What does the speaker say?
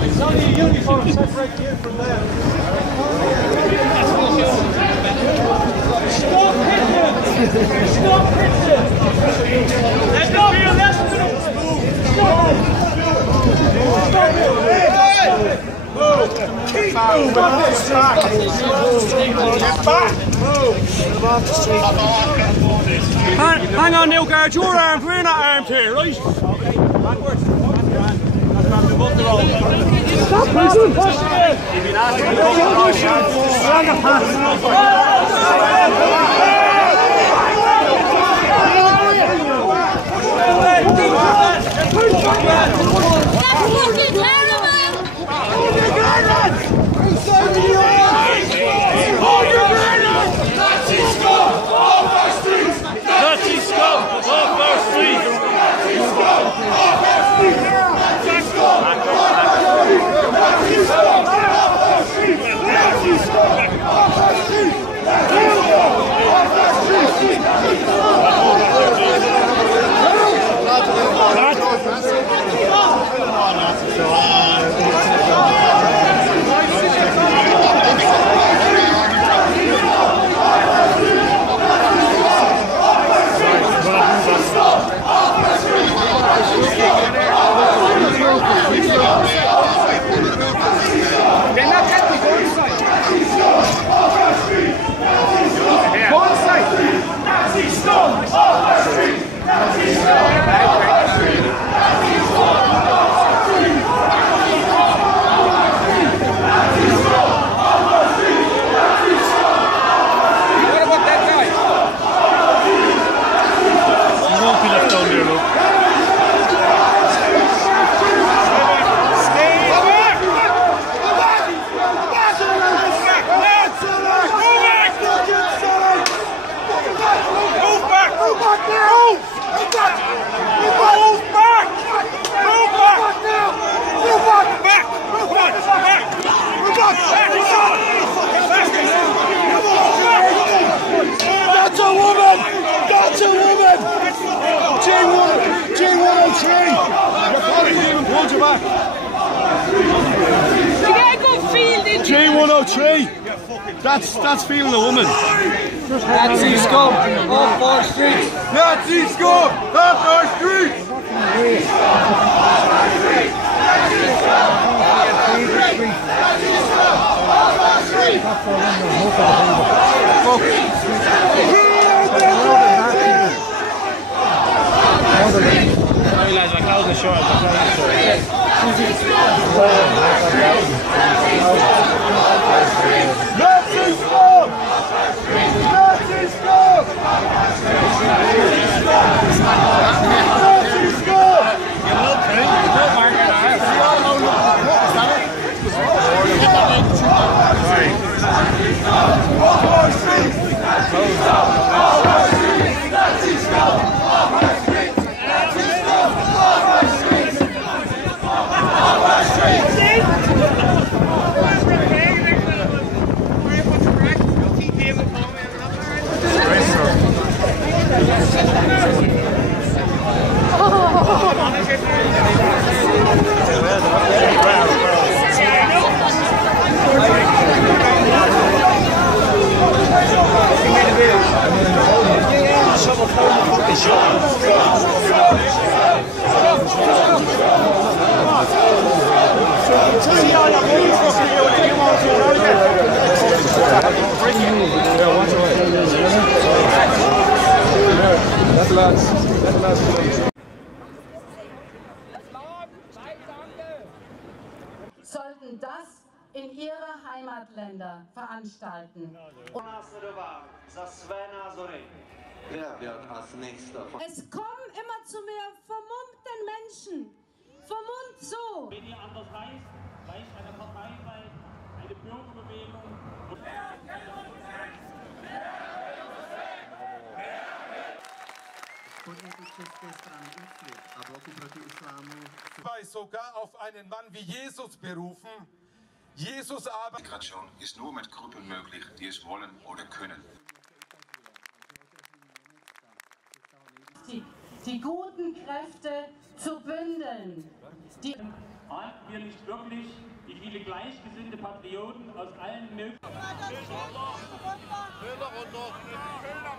It's only a uniform separate you from them. Stop hitting! Stop hitting! Let's go! Stop it! Move! Keep moving! Get back! Move! Hang on, Ilke, it's your arms, we're not armed here, right? Backwards. Stop pushing! Push it! That's feeling a woman. Nazi scum off our streets. Nazi scum off our streets. Sorry lads, my clothes are short. Nazi scum! Nazi scum! Nazi scum! Sollten das in ihre Heimatländer veranstalten. Es kommen immer zu mir vermummten Menschen, vermummt so. Wenn ihr anders weiß, vielleicht eine Partei, eine Bürgerbewegung. Sogar auf einen Mann wie Jesus berufen. Jesus aber. Migration ist nur mit Gruppen möglich, die es wollen oder können. wichtig, die guten Kräfte zu bündeln. Ahnen wir nicht wirklich, wie viele gleichgesinnte Patrioten aus allen möglichen... Bilder runter!